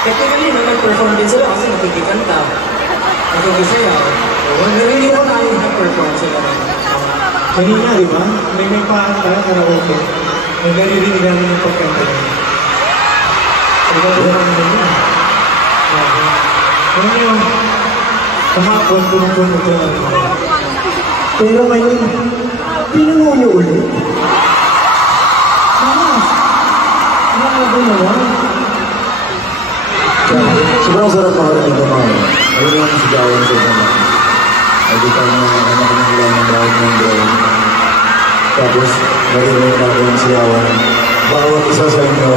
Technically, nag-perform din sila kasi nakikikanta. Nakikisayaw. Hindi ko tayo nag-perform sila. Kanina, di ba? May parang tayo karaoke. May naririnig namin yung pagkanta niya. Diba ko naman nila? Ano yun? Kahapon, pinagpunta ko na. Pero ngayon, pinangunyo ulit. Ano naman? Sobrang sarap makarinig naman. Ayun lang ang sigawan sa iba naman. Ay di ka na anak ng ilang ng bawat ng drone. Tapos, marinig natin ang sigawan. Bawat isa sa inyo.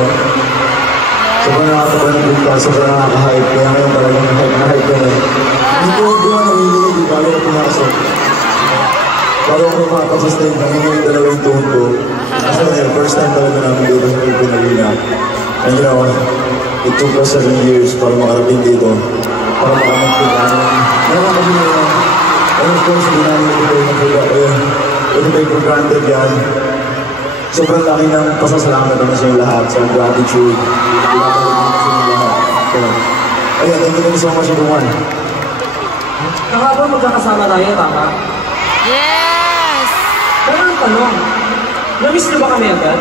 Sobrang nakakapanagin ka, sobrang nakaka-hype. Kaya ngayon talagang hype ka na. Hindi ko nanginig, di ba? Kaya pinasok. Bago ako makapag-sustain, nanginig talaga yung tuhod ko. Kasi first time talaga namin dito sa Philippine Arena. And you know, it took us 7 years para makarating dito. Para makamit ko namin. Meron kami na yan. And of course, hindi namin ito take for granted yan. Sobrang laki ng pasasalamat naman sa lahat, sa gratitude. Pinapalagin naman sa inyo lahat. So, ayun, thank you so much everyone. Kahapon magkakasama tayo, tama? Yes! Pero ang tanong, na-miss na ba kami agad?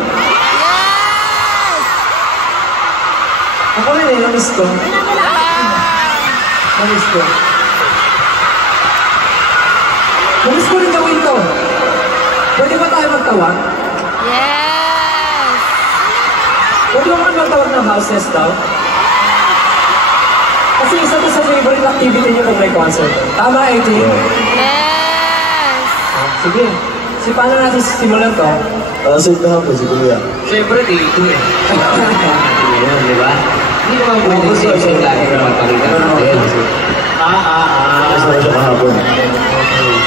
Ako rin eh, na-miss ko. Na-miss ko. Na-miss ko rin gawin to. Pwede ba tayo magtawag? Yes! Pwede ba kayo magtawag ng houses daw? Kasi isa to sa favorite activity niyo kung may concert. Tama, AJ? Yes! Sige. Si paano natin simulan to? Save na ako si Kuya. Siyempre, dito eh. Yan, di ba? Hindi naman pwede same lagi na magpakita natin. Kasi na siya kahapon.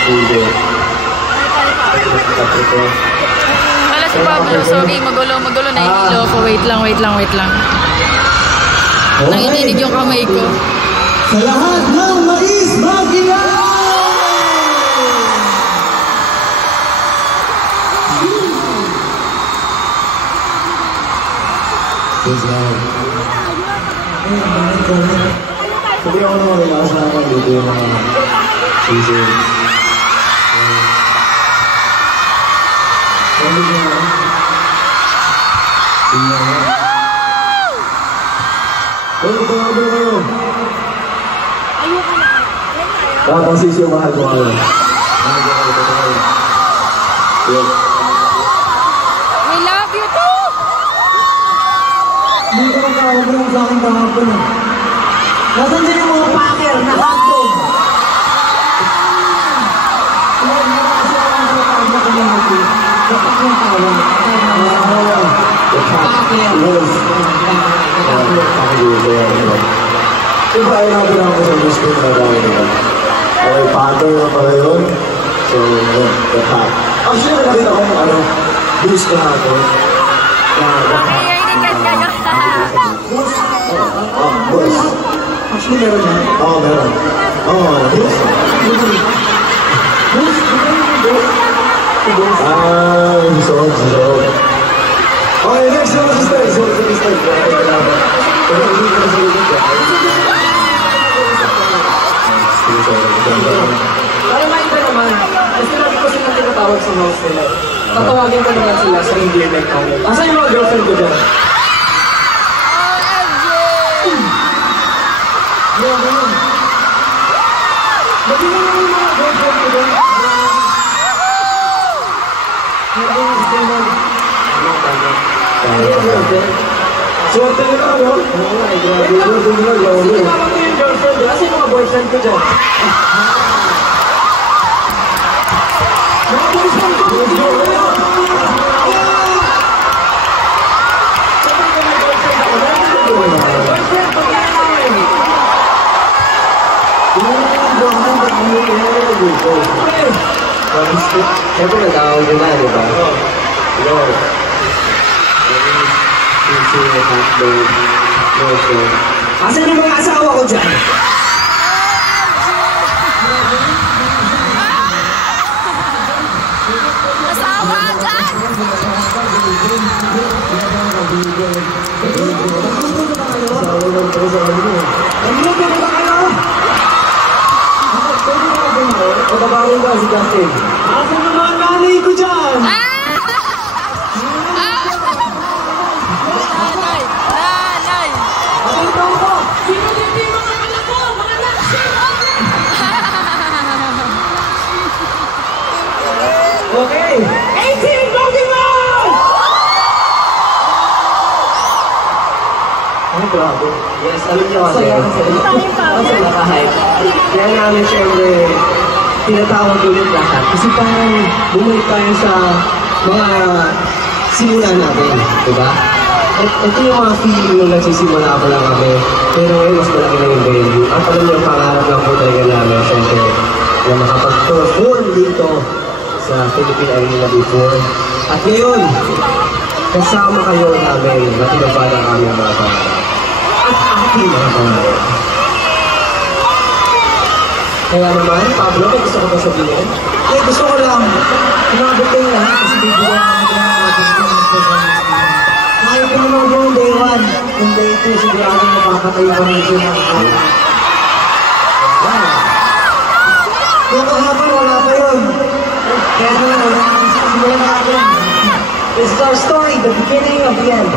Sige. Wala si Pablo, sorry, magulo na yung ilo ko. Wait lang. Nanginginig yung kamay ko. Sa lahat ng mais, Magya! Yes, Lord. Sabi ako naman, relax na ako dito yung mga season. Sabi ko na, tingnan mo. Ito kayo. Tapos sisiyo mahal ko kayo. Yes. We love you too! Hindi ko magkawag lang sa akin kahapon eh. Nasaan din yung mga packer na hotdog? Diba ay natin ako sa gusto na dahil nila. Okay, packer na pala yun. So, yun, the pack. Actually, nakita ko yung boost na natin. Boost? Actually, meron na. Oo, meron. Oo, boost. Boost? Susunod. Okay, next naman sa style. Susunod sa style. Pero hindi ko na sa likod ka. Para makita naman, kasi lagi ko sila tinatawag sa house nila. Tatawagin ko naman sila sa endearment comment. Asan yung mga girlfriend ko dyan? Ba't mo naman yung mga girlfriend ko dyan? Swerte nila, ano? Oo nga, grabe. Sige, tawag ko yung girlfriend dyan. Kasi yung mga boyfriend ko dyan. Mga boyfriend ko dyan. Siyempre, nagkakawag nyo na, di ba? Lord. Asan yung mga asawa ko dyan? Asawa dyan! Asawa ng 18 Pokemon! Ay, grabe. Yes, alam niyo kasi. Ang Naka-hype. Kaya namin siyempre tinatawag ulit lahat. Kasi parang bumalik tayo sa mga simula natin, di ba? At ito yung mga feeling nung nagsisimula pa lang kami. Pero ngayon, mas malaki na yung value. At alam niyo, pangarap lang po talaga namin, siyempre, na makapag-perform dito sa Philippine Arena before. At ngayon, kasama kayo namin na tinabada kami ang mga pangarap. At aking mga pangarap. Kaya naman, Pablo, may gusto ko ba sabihin? Eh, gusto ko lang, umabot kayo lahat kasi bibigyan namin ng mga performance. Kahit kung ano yung day 1, yung day 2, sigurado mapapatayo pa rin siya ng ako. Yung kahapon, wala pa yun. Kaya naman, wala natin simulan natin. This is our story, the beginning of the end.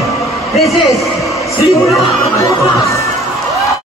This is Simula!